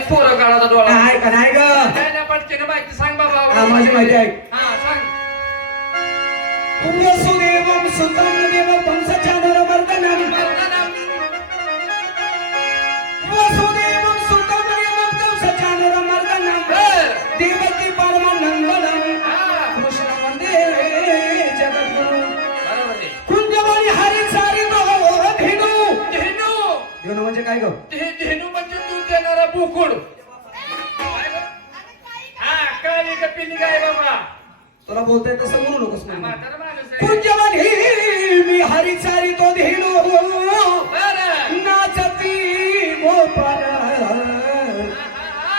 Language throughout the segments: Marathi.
लगेच पोरं काढायचा डोळा. आहे का नाही ग? काय ना पटकेनं माहिती सांग बाबा. माझी माहिती आहे. हा सांग. वसुदेवं सुतं देवं सचानरमर्दनं वसुदेवं सुतं देवं सचानरमर्दनं देवकी परमानंदनं कृष्ण वंदे जगद्गुरु कुंजवाणी हरी सारी धेनु. धेनु म्हणजे काय ग? धेनु म्हणजे दूध देणारा बोकुड. काळी का पिली काय बाबा? तुला बोलतोय तसं म्हणू नकोस. म्हातारा माणूस आहे. कुंजवाणी मी हरी सारी तो धेनु नाचती गोपाल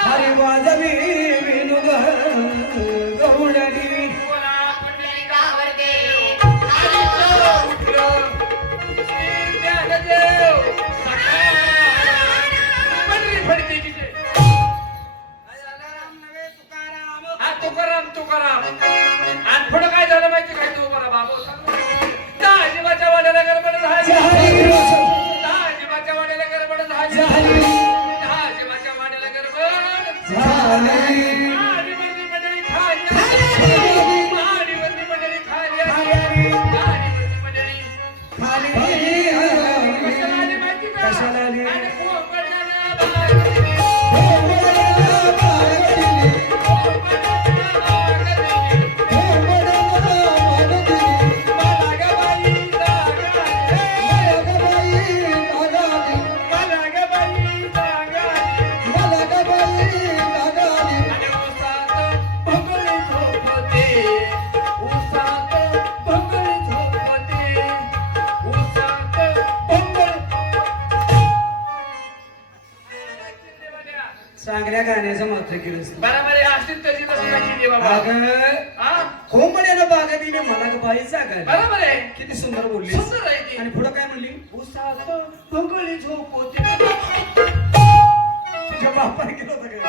हरी वाजवी विनु गवळणी. तुकाराम आणि पुढं काय झालं माहिती काय तू बरं बाबू दाजीबाच्या वाड्याला गडबड झाली. दाजीबाच्या वाड्याला गडबड झाली. दाजीबाच्या वाड्याला गडबड झाली. गाडीवरची मंडळी खाली. गाडीवरची मंडळी खाली. गाडीवरची मंडळी कशाला आली माहिती का? कशाला आली? आणि कोकणाला बाहेर. चांगल्या गाण्याचं मात्र केलं. बरोबर आहे. अशीच तशी तशी नक्की बाबा. अगं हा कोंबड्यानं बागा दिली मला ग बाई जागा. बरोबर आहे. किती सुंदर बोलली. सुंदर आहे ती. आणि पुढे काय म्हणली? उसात भोंगळी झोप होती. तुझ्या बापाने केलं होतं काय?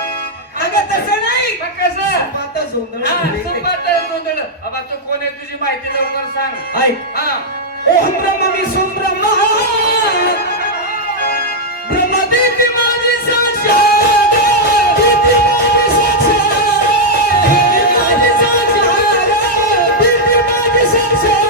अगं तसं नाही. मग कसं? आता झोंधळ हा झाली. संपात गोंधळ. बाबा तू कोण आहे तुझी माहिती लवकर सांग. ऐक. हा ओम ब्रह्म विष्णु ब्रह्म ब्रह्मदेवी माझी साक्षात देवी माझी साक्षात देवी माझी साक्षात देवी माझी साक्षात.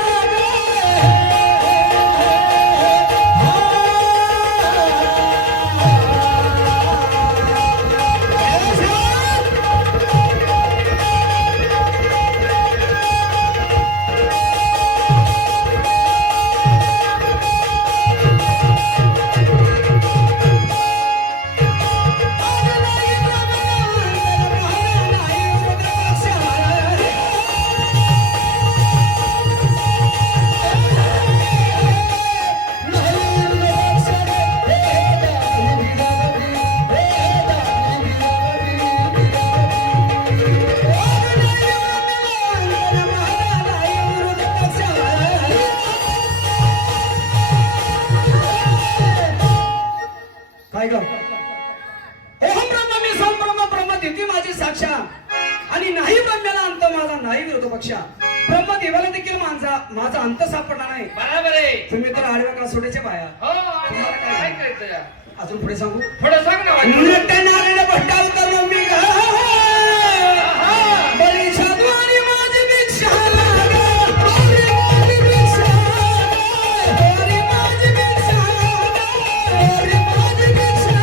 काय ग? ओम ब्रह्म मी सोम ब्रह्म ब्रह्म देती माझी साक्षात आणि नाही ब्रह्म्याला अंत माझा नाही विरोध पक्षा. ब्रह्म देवाला देखील माझा अंत सापडला नाही. बरोबर आहे. तुम्ही तर आडव्या का सोड्याच्या बाया. हो तुम्हाला काय करायचं या? अजून पुढे सांगू? थोडं सांग ना. नटनारायण भट्टावतार मी ग बळी साधू आणि माझी भिक्षा हरी माझी भिक्षा हरी माझी भिक्षा हरी माझी भिक्षा.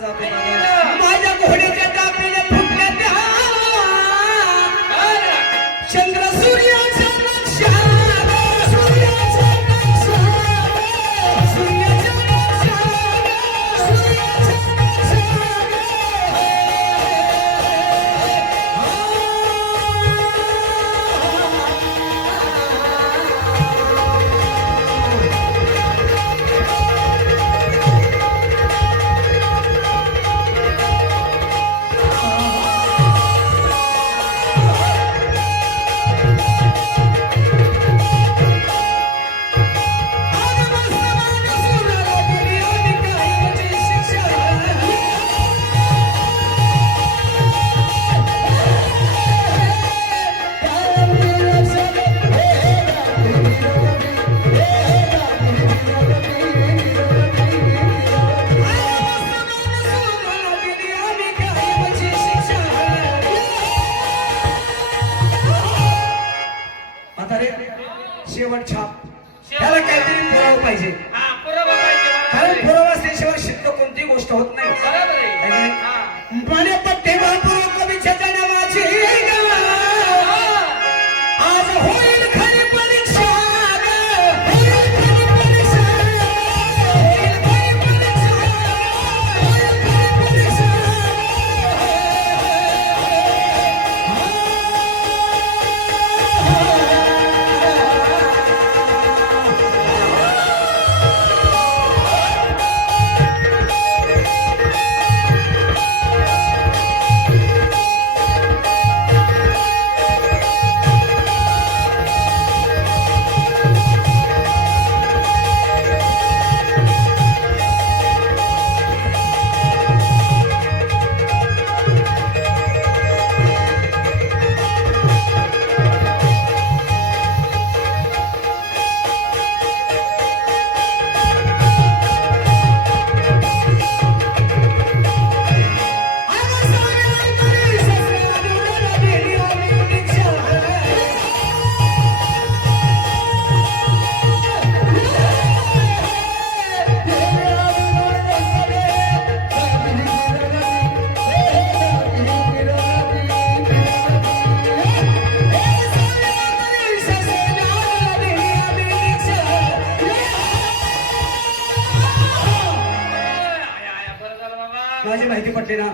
जातो माझ्या घोड्याच्या कापलेल्या फुटल्या त्या चंद्र सूर्याच्या नक्षा सूर्याच्या नक्षा सूर्याच्या नक्षा सूर्याच्या शेवट छाप त्याला काहीतरी पुरावा पाहिजे कारण पुरावा असल्याशिवाय सिद्ध कोणतीही गोष्ट होत नाही पट्टे वापरू कवीच्या जन्माची आज होईल खरी परीक्षा होईल खरी परीक्षा होईल खरी परीक्षा होईल खरी परीक्षा माझी माहिती पडली ना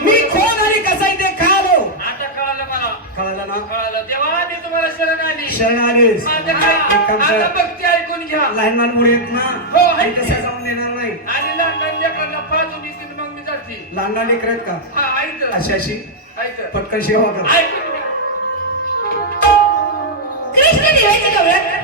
मी कोण आणि कसा इथे खालो आता कळालं मला कळालं ना कळालं तेव्हा मी तुम्हाला शरण आली शरण आलीस माझं एक काय काम आता कर भक्ती ऐकून घ्या लहान लहान मुली आहेत ना हो, आहेत मी तसं जाऊन देणार नाही आणि लहान लहान लेकरांना पाजून येतील मग मी जाते लहान लहान लेकर आहेत का हा ऐक अशी अशी ऐक पटकन सेवा कर ऐकून घ्या कृष्ण देवाच्या गवळ्यात